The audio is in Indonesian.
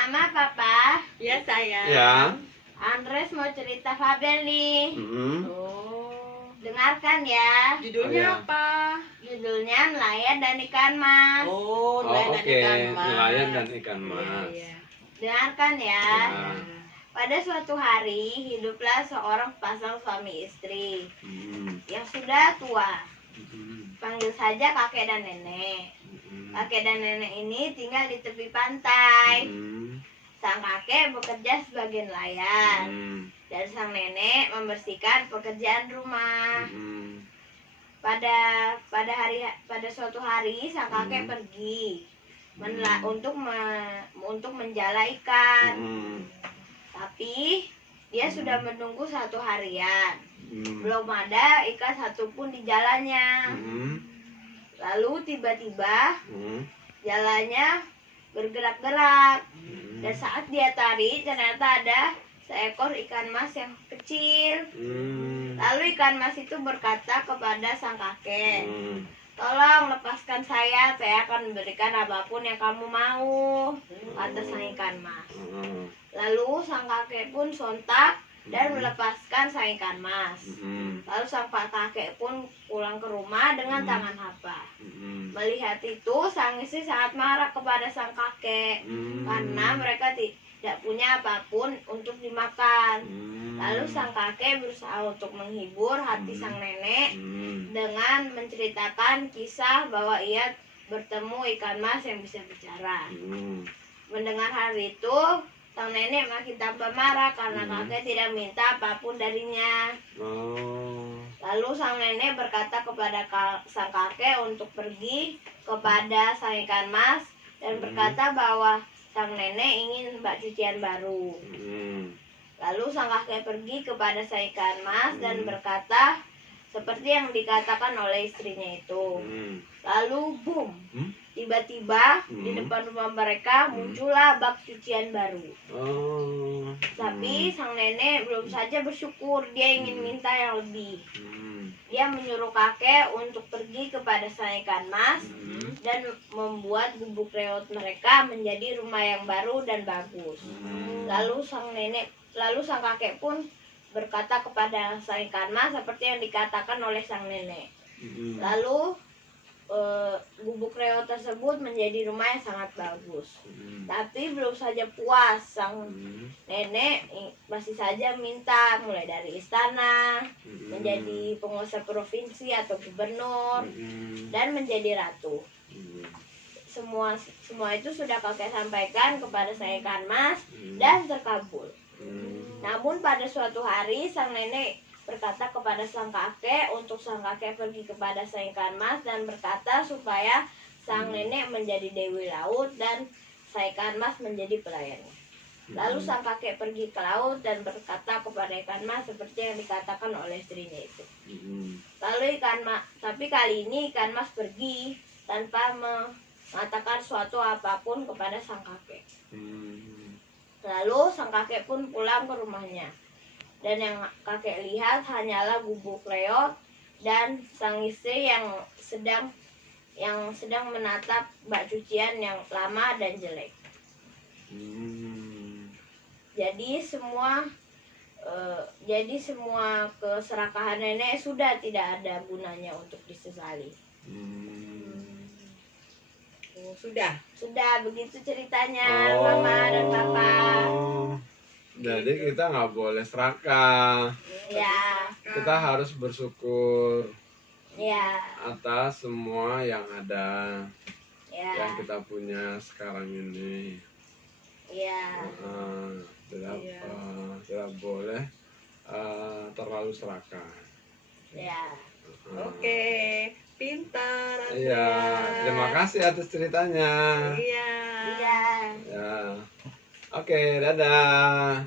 Mama, Papa. Ya sayang. Ya. Andres mau cerita fabel nih. Oh. Dengarkan ya. Judulnya Oh, ya. apa? Judulnya Nelayan dan Ikan Mas. Oh, Oh, nelayan dan oke. ikan mas. Nelayan dan ikan Iya, mas. iya. Dengarkan ya. Ya. Pada suatu hari hiduplah seorang pasang suami istri yang sudah tua. Panggil saja kakek dan nenek. Kakek dan nenek ini tinggal di tepi pantai. Sang kakek bekerja sebagai nelayan dan sang nenek membersihkan pekerjaan rumah. Pada suatu hari sang kakek pergi untuk menjala ikan. Tapi dia sudah menunggu 1 harian. Belum ada ikan satupun di jalannya. Lalu tiba-tiba jalannya bergerak-gerak. Dan saat dia tarik ternyata ada seekor ikan mas yang kecil. Lalu ikan mas itu berkata kepada sang kakek, "Tolong lepaskan saya akan memberikan apapun yang kamu mau," kata sang ikan mas. Lalu sang kakek pun sontak dan melepaskan sang ikan mas. Lalu sang kakek pun pulang ke rumah dengan tangan hampa. Melihat itu, sang istri sangat marah kepada sang kakek karena mereka tidak punya apapun untuk dimakan. Lalu sang kakek berusaha untuk menghibur hati sang nenek dengan menceritakan kisah bahwa ia bertemu ikan mas yang bisa bicara. Mendengar hal itu, sang nenek makin tambah marah karena kakek tidak minta apapun darinya. Lalu sang nenek berkata kepada sang kakek untuk pergi kepada sang ikan mas dan berkata bahwa sang nenek ingin bak cucian baru. Lalu sang kakek pergi kepada sang ikan mas dan berkata seperti yang dikatakan oleh istrinya itu. Lalu boom, tiba-tiba di depan rumah mereka muncullah bak cucian baru. Tapi sang nenek belum saja bersyukur, dia ingin minta yang lebih. Dia menyuruh kakek untuk pergi kepada sang ikan mas dan membuat gubuk reot mereka menjadi rumah yang baru dan bagus. Lalu sang kakek pun berkata kepada sang ikan mas seperti yang dikatakan oleh sang nenek. Lalu gubuk reot tersebut menjadi rumah yang sangat bagus. Tapi belum saja puas, sang nenek masih saja minta, mulai dari istana, menjadi penguasa provinsi atau gubernur, dan menjadi ratu. Semua itu sudah kakek sampaikan kepada sang ikan mas dan terkabul. Namun pada suatu hari sang nenek berkata kepada sang kakek untuk sang kakek pergi kepada sang ikan mas dan berkata supaya sang nenek menjadi dewi laut dan sang ikan mas menjadi pelayannya. Lalu sang kakek pergi ke laut dan berkata kepada ikan mas seperti yang dikatakan oleh istrinya itu. Tapi kali ini ikan mas pergi tanpa mengatakan suatu apapun kepada sang kakek. Lalu sang kakek pun pulang ke rumahnya. Dan yang kakek lihat hanyalah gubuk reot dan sang istri yang sedang menatap bak cucian yang lama dan jelek. Jadi semua keserakahan nenek sudah tidak ada gunanya untuk disesali. Sudah begitu ceritanya, Mama dan Papa. Jadi kita nggak boleh serakah. Ya. Kita harus bersyukur atas semua yang ada, yang kita punya sekarang ini. Tidak boleh terlalu serakah. Oke, pintar. Iya, terima kasih atas ceritanya. Iya. Ya. Oke, dadah.